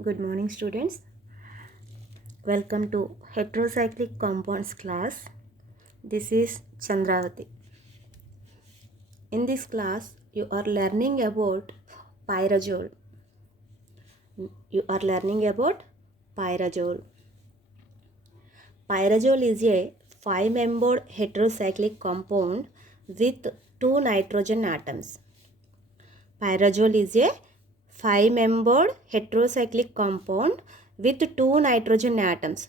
Good morning, students. Welcome to heterocyclic compounds class. This is Chandravati. In this class, you are learning about pyrazole. You are learning about pyrazole. Pyrazole is a 5-membered heterocyclic compound with 2 nitrogen atoms. Pyrazole is a 5-membered heterocyclic compound with 2 nitrogen atoms.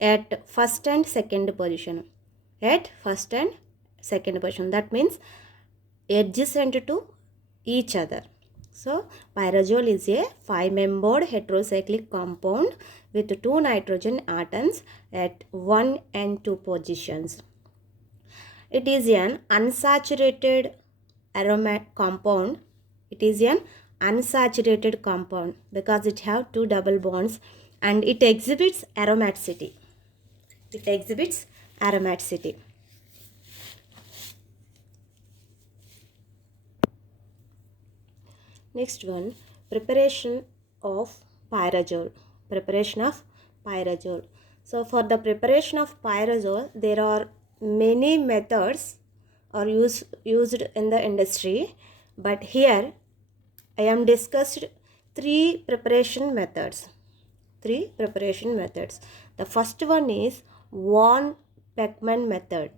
At first and second position. That means adjacent to each other. So, pyrazole is a 5-membered heterocyclic compound with 2 nitrogen atoms at 1 and 2 positions. It is an unsaturated aromatic compound. It is an unsaturated compound because it have 2 double bonds and it exhibits aromaticity. Next one, preparation of pyrazole. So for the preparation of pyrazole, there are many methods are used in the industry, but here I am discussed three preparation methods. The first one is von Beckmann method.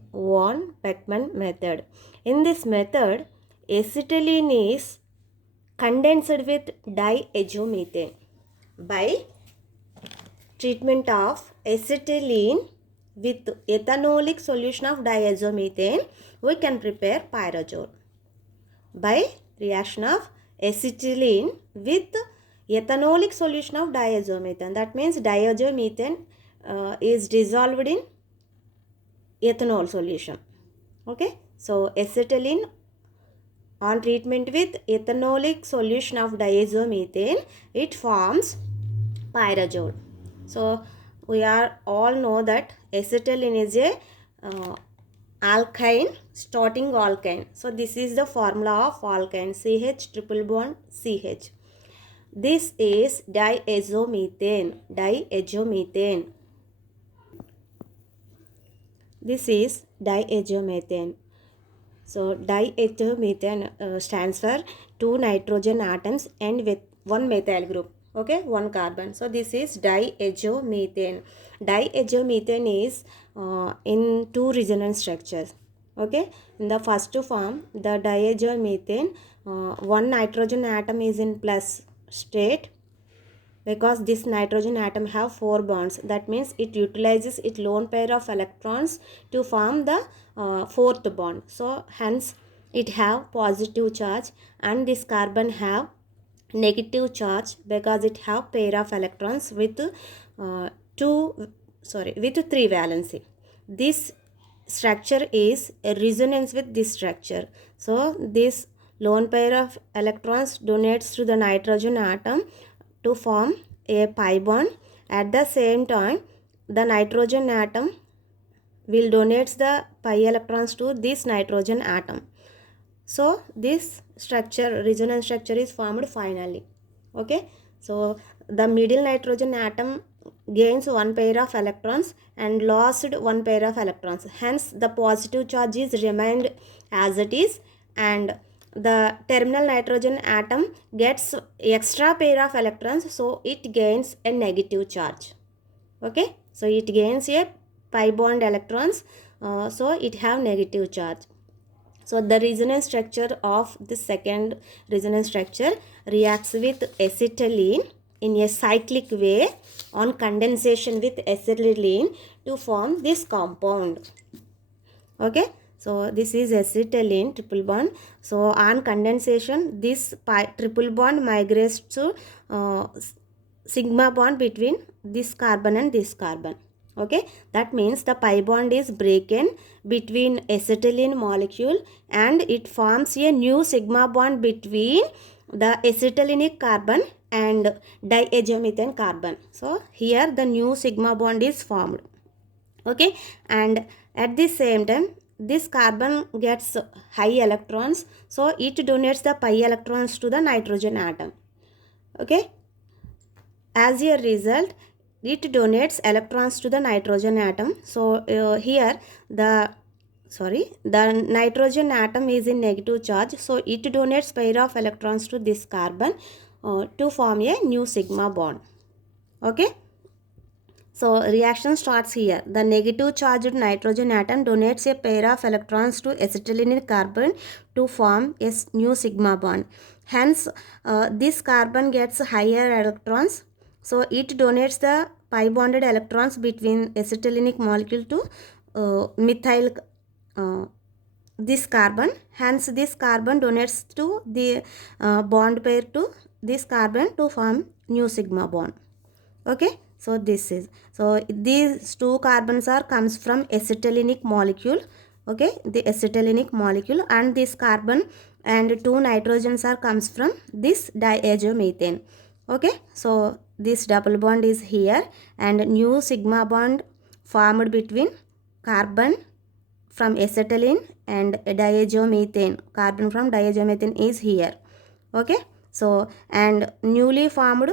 In this method, acetylene is condensed with diazomethane. By treatment of acetylene with ethanolic solution of diazomethane, we can prepare pyrazole. By reaction of acetylene with ethanolic solution of diazomethane. That means diazomethane is dissolved in ethanol solution. Okay. So acetylene on treatment with ethanolic solution of diazomethane, it forms pyrazole. So we are all know that acetylene is a alkyne, starting alkyne. So this is the formula of alkyne, CH triple bond CH. This is diazomethane. This is diazomethane. So diazomethane stands for 2 nitrogen atoms and with 1 methyl group. Okay, 1 carbon. So this is diazomethane. Diazomethane is in 2 resonance structures. Okay, in the first form, the diazomethane, 1 nitrogen atom is in plus state because this nitrogen atom have 4 bonds. That means it utilizes its lone pair of electrons to form the 4th bond. So hence it have positive charge and this carbon have negative charge because it have pair of electrons with 3 valency. This structure is a resonance with this structure. So this lone pair of electrons donates to the nitrogen atom to form a pi bond. At the same time, the nitrogen atom will donate the pi electrons to this nitrogen atom. So this structure, resonance structure, is formed finally. Okay. So the middle nitrogen atom gains 1 pair of electrons and lost 1 pair of electrons. Hence the positive charge is remained as it is, and the terminal nitrogen atom gets extra pair of electrons, so it gains a negative charge. Okay. So it gains a pi bond electrons, so it have negative charge. So the resonance structure of the second resonance structure reacts with acetylene in a cyclic way on condensation with acetylene to form this compound. Okay. So this is acetylene triple bond. So on condensation, this triple bond migrates to sigma bond between this carbon and this carbon. Okay, that means the pi bond is broken between acetylene molecule and it forms a new sigma bond between the acetylenic carbon and diazomethane carbon. So here the new sigma bond is formed. Okay, and at the same time this carbon gets high electrons, so it donates the pi electrons to the nitrogen atom. Okay, as a result it donates electrons to the nitrogen atom. So here the nitrogen atom is in negative charge, so it donates pair of electrons to this carbon to form a new sigma bond. Okay, so reaction starts here. The negative charged nitrogen atom donates a pair of electrons to acetylene carbon to form a new sigma bond. Hence, this carbon gets higher electrons. So it donates the pi bonded electrons between acetylenic molecule to methyl this carbon. Hence, this carbon donates to the bond pair to this carbon to form new sigma bond. Okay, so this is, so these two carbons are comes from acetylenic molecule. Okay, the acetylenic molecule, and this carbon and two nitrogens are comes from this diazomethane. Okay, so this double bond is here and new sigma bond formed between carbon from acetylene and diazomethane. Carbon from diazomethane is here. Okay, so and newly formed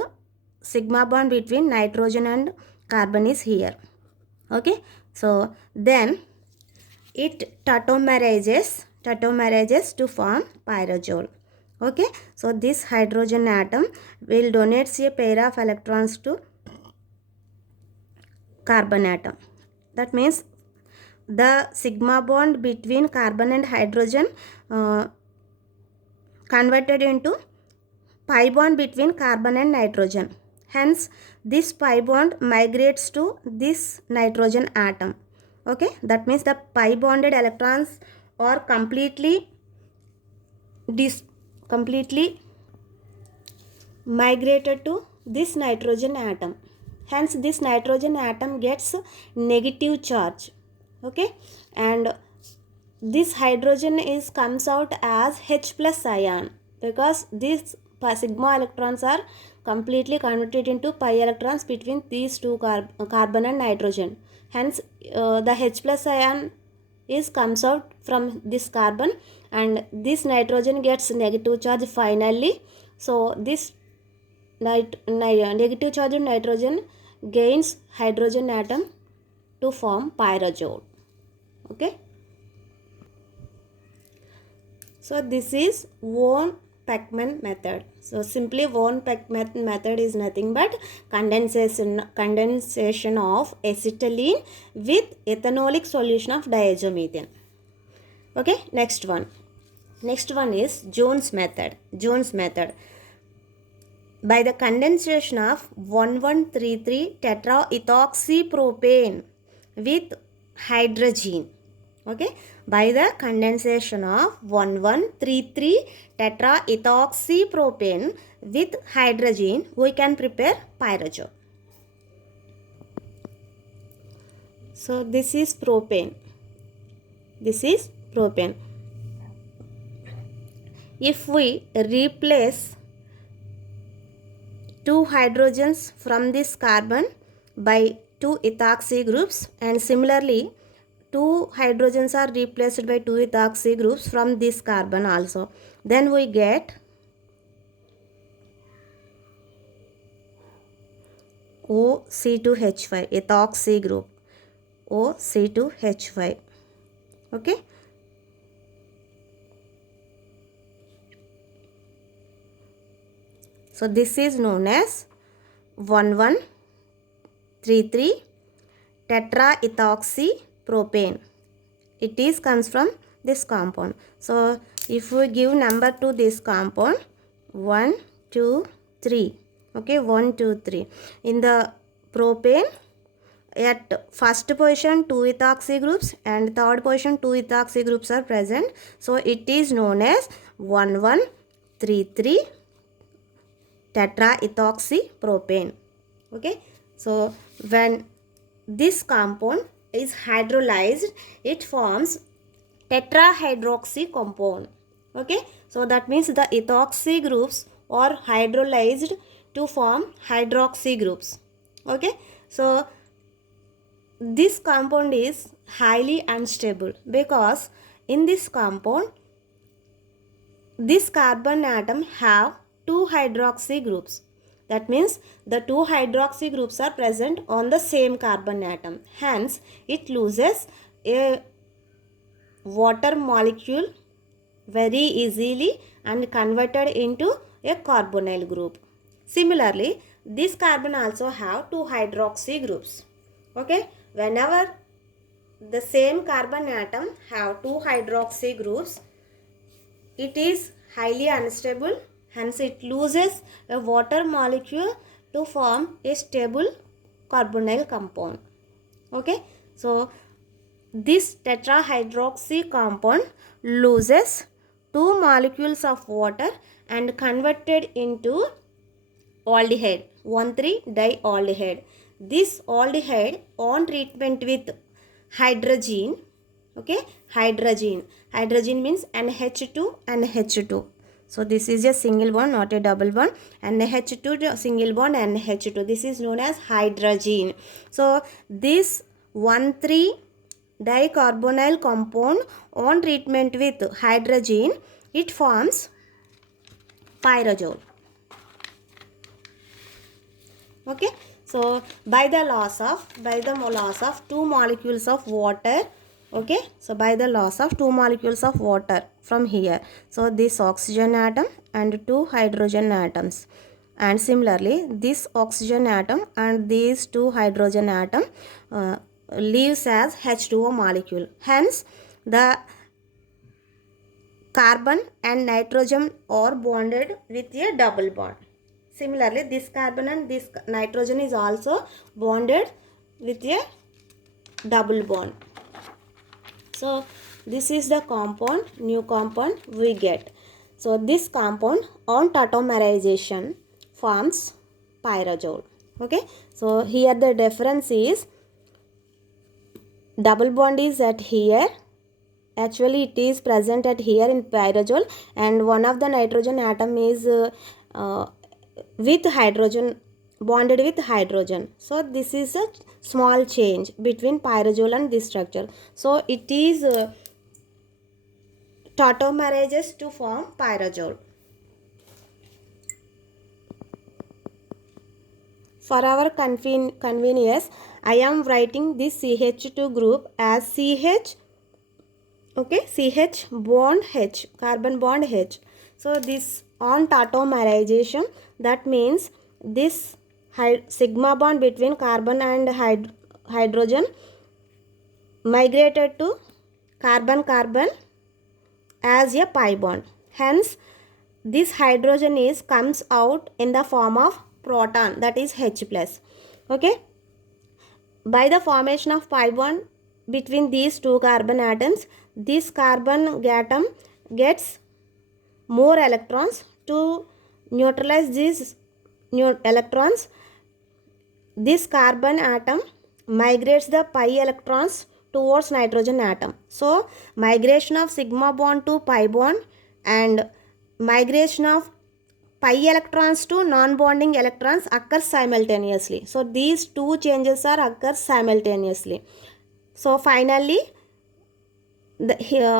sigma bond between nitrogen and carbon is here. Okay, so then it tautomerizes to form pyrrole. Okay, so this hydrogen atom will donate a pair of electrons to carbon atom. That means the sigma bond between carbon and hydrogen converted into pi bond between carbon and nitrogen. Hence, this pi bond migrates to this nitrogen atom. Okay, that means the pi bonded electrons are completely migrated to this nitrogen atom. Hence, this nitrogen atom gets negative charge. Okay, and this hydrogen is comes out as H plus ion, because these sigma electrons are completely converted into pi electrons between these two carbon and nitrogen. Hence, the H plus ion is comes out from this carbon, and this nitrogen gets negative charge finally. So this negative charged nitrogen gains hydrogen atom to form pyrrole. Okay, so this is Von-Pachmann method. So simply Von-Pachmann method is nothing but condensation of acetylene with ethanolic solution of diazomethane. Okay, next one is Jones method. By the condensation of 1133 tetraethoxypropane with hydrogen. Okay, by the condensation of 1133 tetraethoxypropane with hydrogen, we can prepare pyrrole. So this is propane. If we replace two hydrogens from this carbon by two ethoxy groups, and similarly two hydrogens are replaced by two ethoxy groups from this carbon also, then we get OC2H5, ethoxy group, OC2H5. Okay, so this is known as 1133 tetraethoxypropane. It is comes from this compound. So if we give number to this compound 1, 2, 3. Okay, 1, 2, 3. In the propane, at first position 2 ethoxy groups and third position 2 ethoxy groups are present. So it is known as 1133 tetraethoxypropane. Okay, so when this compound is hydrolyzed, it forms tetrahydroxy compound. Okay, so that means the ethoxy groups are hydrolyzed to form hydroxy groups. Okay, so this compound is highly unstable, because in this compound this carbon atom have two hydroxy groups. That means the two hydroxy groups are present on the same carbon atom. Hence, it loses a water molecule very easily and converted into a carbonyl group. Similarly, this carbon also have two hydroxy groups. Okay, whenever the same carbon atom have two hydroxy groups, it is highly unstable, hence it loses a water molecule to form a stable carbonyl compound. Okay, so this tetrahydroxy compound loses two molecules of water and converted into aldehyde, 1,3-dialdehyde. This aldehyde on treatment with hydrogen, okay, hydrogen means NH2, NH2. So this is a single bond, not a double bond. NH2 single bond, NH2. This is known as hydrogen. So this 1,3-dicarbonyl compound on treatment with hydrogen, it forms pyrazole. Okay, so by the loss of two molecules of water, okay, so by the loss of two molecules of water from here, so this oxygen atom and two hydrogen atoms, and similarly this oxygen atom and these two hydrogen atom leaves as H2O molecule. Hence the carbon and nitrogen are bonded with a double bond. Similarly, this carbon and this nitrogen is also bonded with a double bond. So this is the compound, new compound we get. So this compound on tautomerization forms pyrazole. Okay, so here the difference is double bond is at here. Actually, it is present at here in pyrazole, and one of the nitrogen atom is with hydrogen, bonded with hydrogen. So this is a small change between pyrazole and this structure. So it is tautomerizes to form pyrazole. For our convenience, I am writing this CH2 group as CH. Okay, CH bond H, carbon bond H. So this on tautomerization, that means this sigma bond between carbon and hydrogen migrated to carbon as a pi bond. Hence this hydrogen comes out in the form of proton, that is H plus. Okay, by the formation of pi bond between these two carbon atoms, this carbon atom gets more electrons. To neutralize these electrons, this carbon atom migrates the pi electrons towards nitrogen atom. So migration of sigma bond to pi bond and migration of pi electrons to non-bonding electrons occurs simultaneously. So these two changes occur simultaneously. So finally,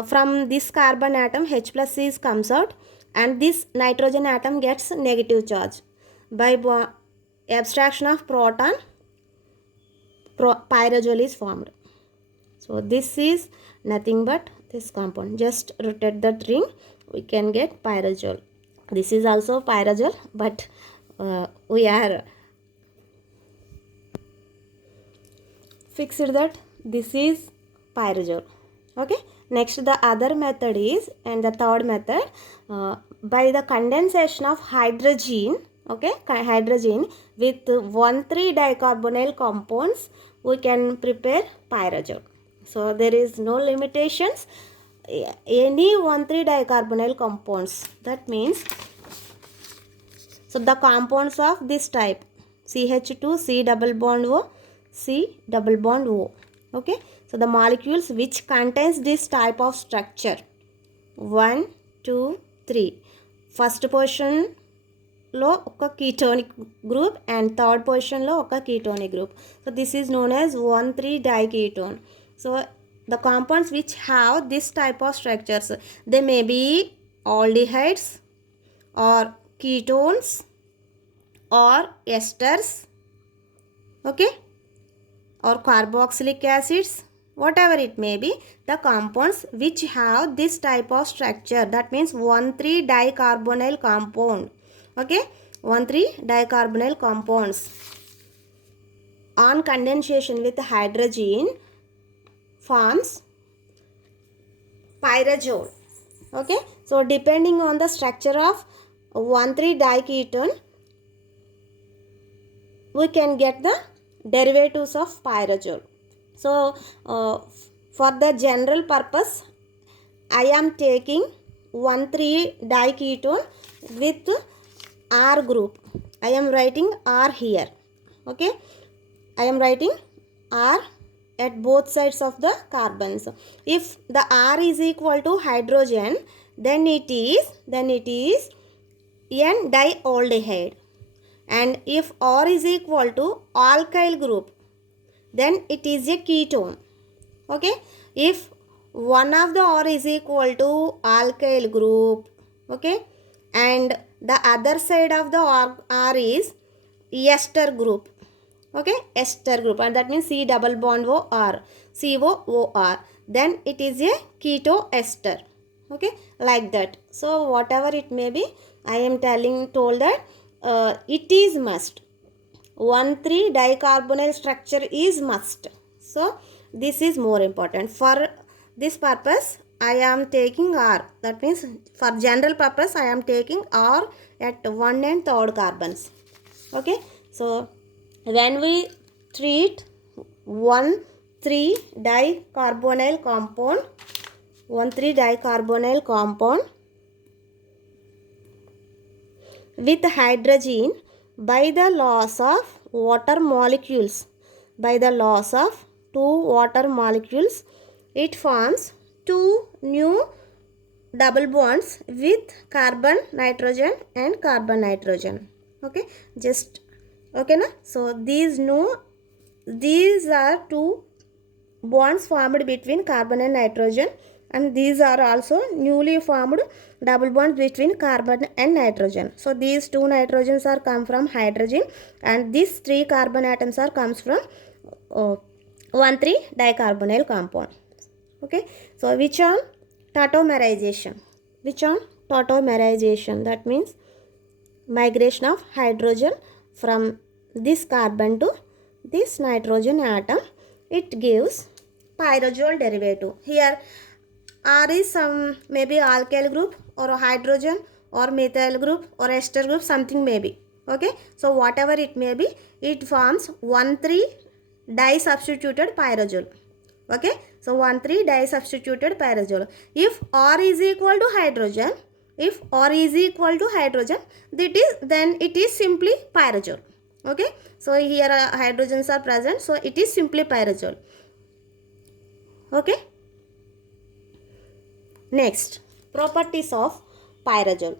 from this carbon atom H plus comes out, and this nitrogen atom gets negative charge. By abstraction of proton, pyrazole is formed. So this is nothing but this compound. Just rotate that ring, we can get pyrazole. This is also pyrazole, but we are fixed that this is pyrazole. Okay, next the other method is, and the third method, by the condensation of hydrogen, okay, hydrogen with 1,3-dicarbonyl compounds, we can prepare pyrazole. So there is no limitations, any 1,3-dicarbonyl compounds. That means, so the compounds of this type, CH2, C double bond O, C double bond O. Okay, so the molecules which contains this type of structure, 1, 2, 3. First position లో ఒక ketonic group and third position లో ఒక ketonic group. So this is known as 1,3-diketone. So the compounds which have this type of structures, they may be aldehydes or ketones or esters, okay, or carboxylic acids, whatever it may be, the compounds which have this type of structure, that means 1,3-dicarbonyl compound, okay, 1,3-dicarbonyl compounds on condensation with hydrogen forms pyrazole, okay. So depending on the structure of 1,3-diketone, we can get the derivatives of pyrazole. So for the general purpose, I am taking 1,3-diketone with R group. I am writing R here, okay. I am writing R at both sides of the carbons. If the R is equal to hydrogen, then it is N-dialdehyde. And if R is equal to alkyl group, then it is a ketone, okay. If one of the R is equal to alkyl group, okay, and the other side of the R is ester group, okay, ester group, and that means C double bond O R, COOR, then it is a keto ester, okay, like that. So whatever it may be, I am told that it is must, 1,3-dicarbonyl structure is must. So this is more important. For this purpose, I am taking R. That means for general purpose, I am taking R at 1 and 3rd carbons. Okay. So when we treat 1,3-dicarbonyl compound, 1,3-dicarbonyl compound with hydrogen by the loss of water molecules, by the loss of 2 water molecules, it forms 2 new double bonds with carbon nitrogen and carbon nitrogen. Okay, just okay na. So these are 2 bonds formed between carbon and nitrogen, and these are also newly formed double bonds between carbon and nitrogen. So these 2 nitrogens are come from hydrogen, and these 3 carbon atoms are comes from 1,3-dicarbonyl compound. Okay, so which on tautomerization, that means migration of hydrogen from this carbon to this nitrogen atom, it gives pyrazole derivative. Here R is some maybe alkyl group or a hydrogen or methyl group or ester group, something maybe. Okay, so whatever it may be, it forms 1,3-disubstituted pyrazole. Okay, so 1,3-disubstituted pyrazole. If R is equal to hydrogen, then it is simply pyrazole. Okay, so here hydrogens are present, so it is simply pyrazole. Okay. Next, properties of pyrazole.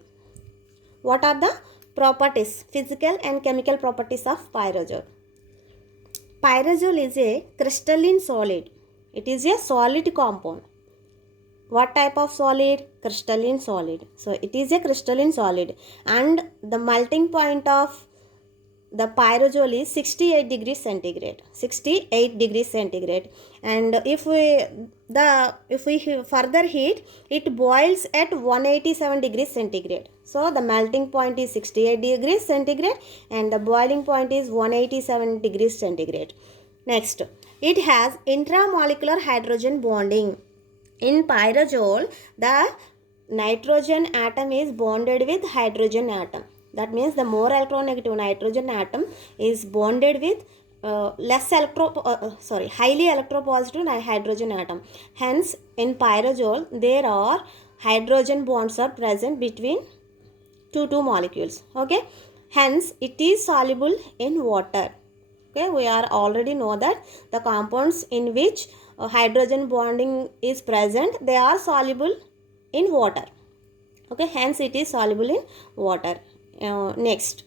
What are the properties, physical and chemical properties of pyrazole? Pyrazole is a crystalline solid. It is a solid compound. What type of solid? Crystalline solid. So it is a crystalline solid, and the melting point of the pyrazole is 68 degrees centigrade. 68 degrees centigrade. And if we further heat, it boils at 187 degrees centigrade. So the melting point is 68 degrees centigrade and the boiling point is 187 degrees centigrade. Next, it has intramolecular hydrogen bonding. In pyrazole, the nitrogen atom is bonded with hydrogen atom. That means the more electronegative nitrogen atom is bonded with highly electropositive hydrogen atom. Hence, in pyrazole, there are hydrogen bonds are present between two molecules. Okay. Hence, it is soluble in water. Okay, we are already know that the compounds in which hydrogen bonding is present, they are soluble in water. Okay, hence it is soluble in water. Next,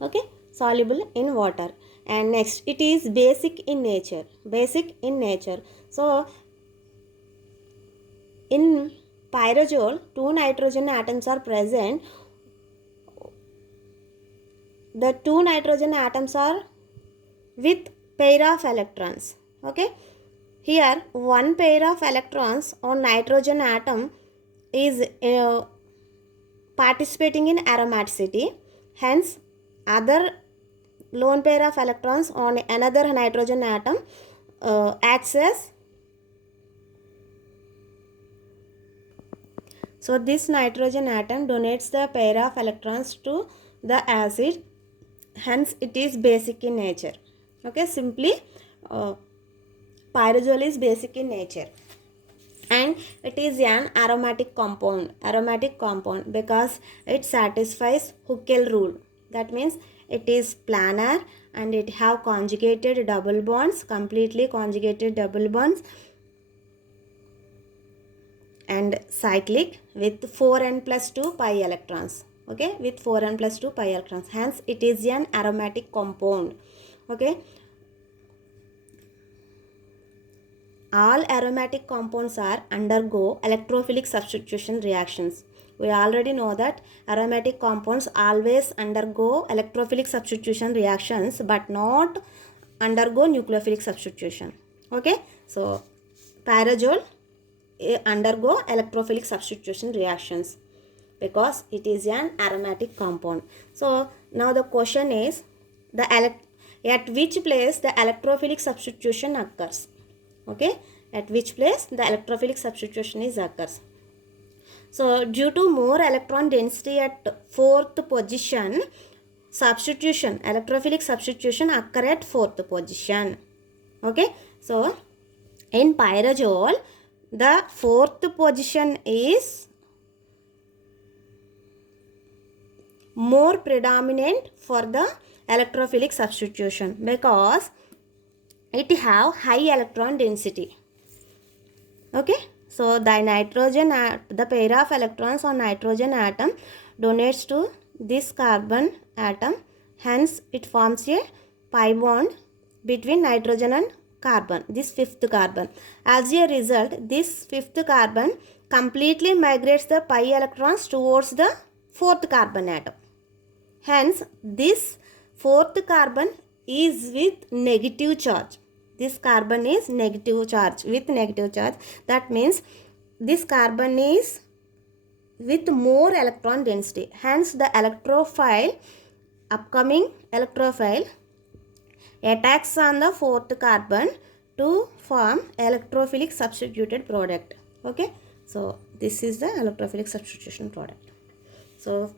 okay, soluble in water. And next, it is basic in nature. Basic in nature. So in pyrrole, 2 nitrogen atoms are present. The 2 nitrogen atoms are with pair of electrons. Okay. Here, one pair of electrons on nitrogen atom is participating in aromaticity. Hence, other lone pair of electrons on another nitrogen atom acts as. So this nitrogen atom donates the pair of electrons to the acid. Hence, it is basic in nature. Okay, simply pyrrole is basic in nature. And it is an aromatic compound because it satisfies Huckel rule. That means it is planar and it have conjugated double bonds, completely conjugated double bonds, and cyclic with 4n plus 2 pi electrons. Okay, with 4n plus 2 pi electrons. Hence it is an aromatic compound. Okay, all aromatic compounds are undergo electrophilic substitution reactions. We already know that aromatic compounds always undergo electrophilic substitution reactions but not undergo nucleophilic substitution. Okay, so pyrrole undergo electrophilic substitution reactions because it is an aromatic compound. So now the question is at which place the electrophilic substitution occurs. Okay, at which place the electrophilic substitution is occurs. So due to more electron density at 4th position, electrophilic substitution occur at 4th position. Okay, so in pyrrole the 4th position is more predominant for the electrophilic substitution because it have high electron density. Okay, so the pair of electrons on nitrogen atom donates to this carbon atom. Hence it forms a pi bond between nitrogen and carbon, this 5th carbon. As a result, this 5th carbon completely migrates the pi electrons towards the 4th carbon atom. Hence, this 4th carbon is with negative charge. This carbon is negative charge, with negative charge. That means this carbon is with more electron density. Hence, the upcoming electrophile attacks on the 4th carbon to form electrophilic substituted product. Okay, so this is the electrophilic substitution product. So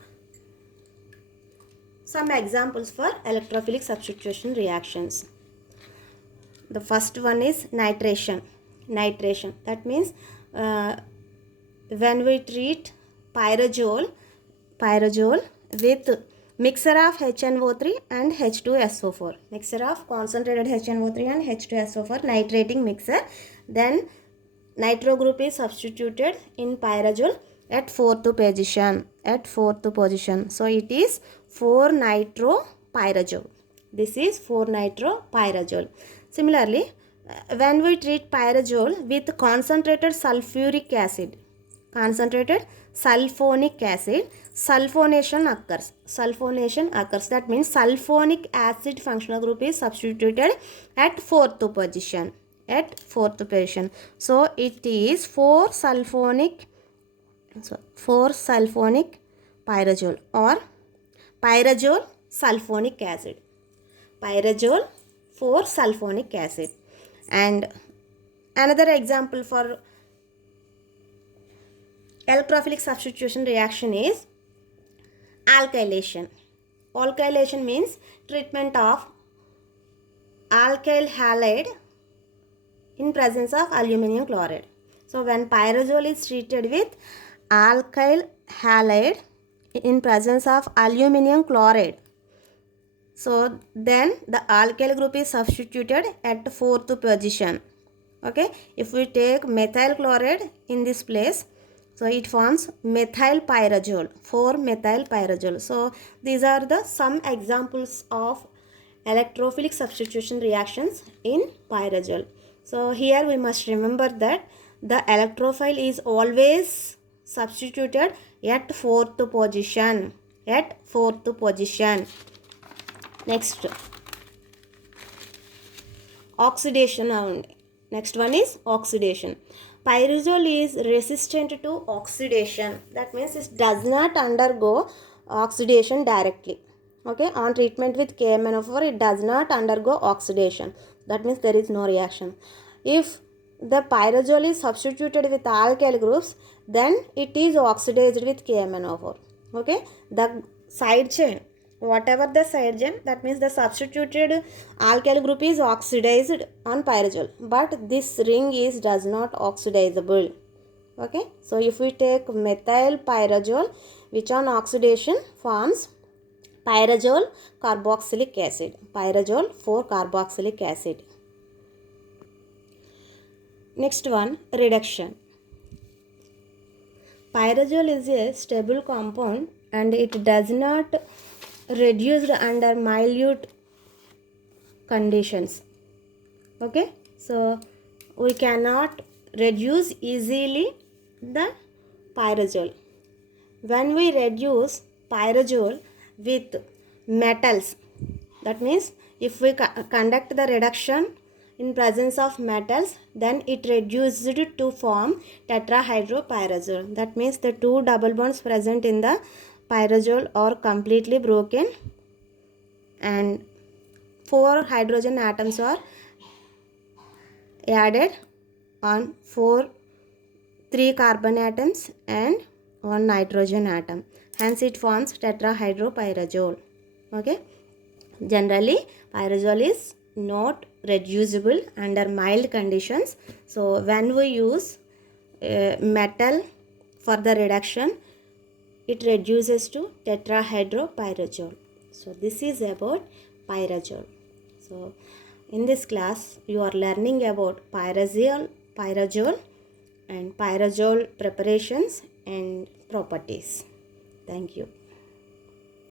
some examples for electrophilic substitution reactions. The first one is nitration. That means when we treat pyrrole with mixture of HNO3 and H2SO4. Mixture of concentrated HNO3 and H2SO4 nitrating mixture. Then nitro group is substituted in pyrrole at 4th position. So it is 4-nitropyrrole. This is 4-nitropyrrole. Similarly, when we treat pyrrole with concentrated sulfonic acid, sulfonation occurs. That means sulfonic acid functional group is substituted at 4th position. So it is 4-sulfonic pyrrole or pyrrole sulfonic acid. 4-sulfonic acid. And another example for electrophilic substitution reaction is alkylation. Alkylation means treatment of alkyl halide in presence of aluminum chloride. So when pyrrole is treated with alkyl halide in presence of aluminum chloride, so then the alkyl group is substituted at 4th position. Okay, if we take methyl chloride in this place, so it forms methyl pyrrole, 4-methyl pyrrole. So these are the some examples of electrophilic substitution reactions in pyrazole. So here we must remember that the electrophile is always substituted at fourth position. Next, oxidation. Next one is oxidation. Pyrazole is resistant to oxidation. That means it does not undergo oxidation directly. Okay, on treatment with KMnO4, it does not undergo oxidation. That means there is no reaction. If the pyrazole is substituted with alkyl groups, then it is oxidized with KMnO4. Okay, the side chain, whatever the side chain, that means the substituted alkyl group is oxidized on pyrazole, but this ring is does not oxidizable. Okay, so if we take methyl pyrazole, which on oxidation forms pyrazole carboxylic acid, pyrazole 4-carboxylic acid. Next one, reduction. Pyrazole is a stable compound and it does not reduce under minute conditions. Okay, so we cannot reduce easily the pyrazole. When we reduce pyrazole with metals, that means if we conduct the reduction in presence of metals, then it reduced to form tetrahydropyrazole. That means the two double bonds present in the pyrazole are completely broken and 4 hydrogen atoms are added on 3 carbon atoms and 1 nitrogen atom. Hence it forms tetrahydropyrazole. Okay, generally pyrazole is not reducible under mild conditions. So when we use metal for the reduction, it reduces to tetrahydropyrazole. So this is about pyrazole. So in this class you are learning about pyrazole and pyrazole preparations and properties. Thank you.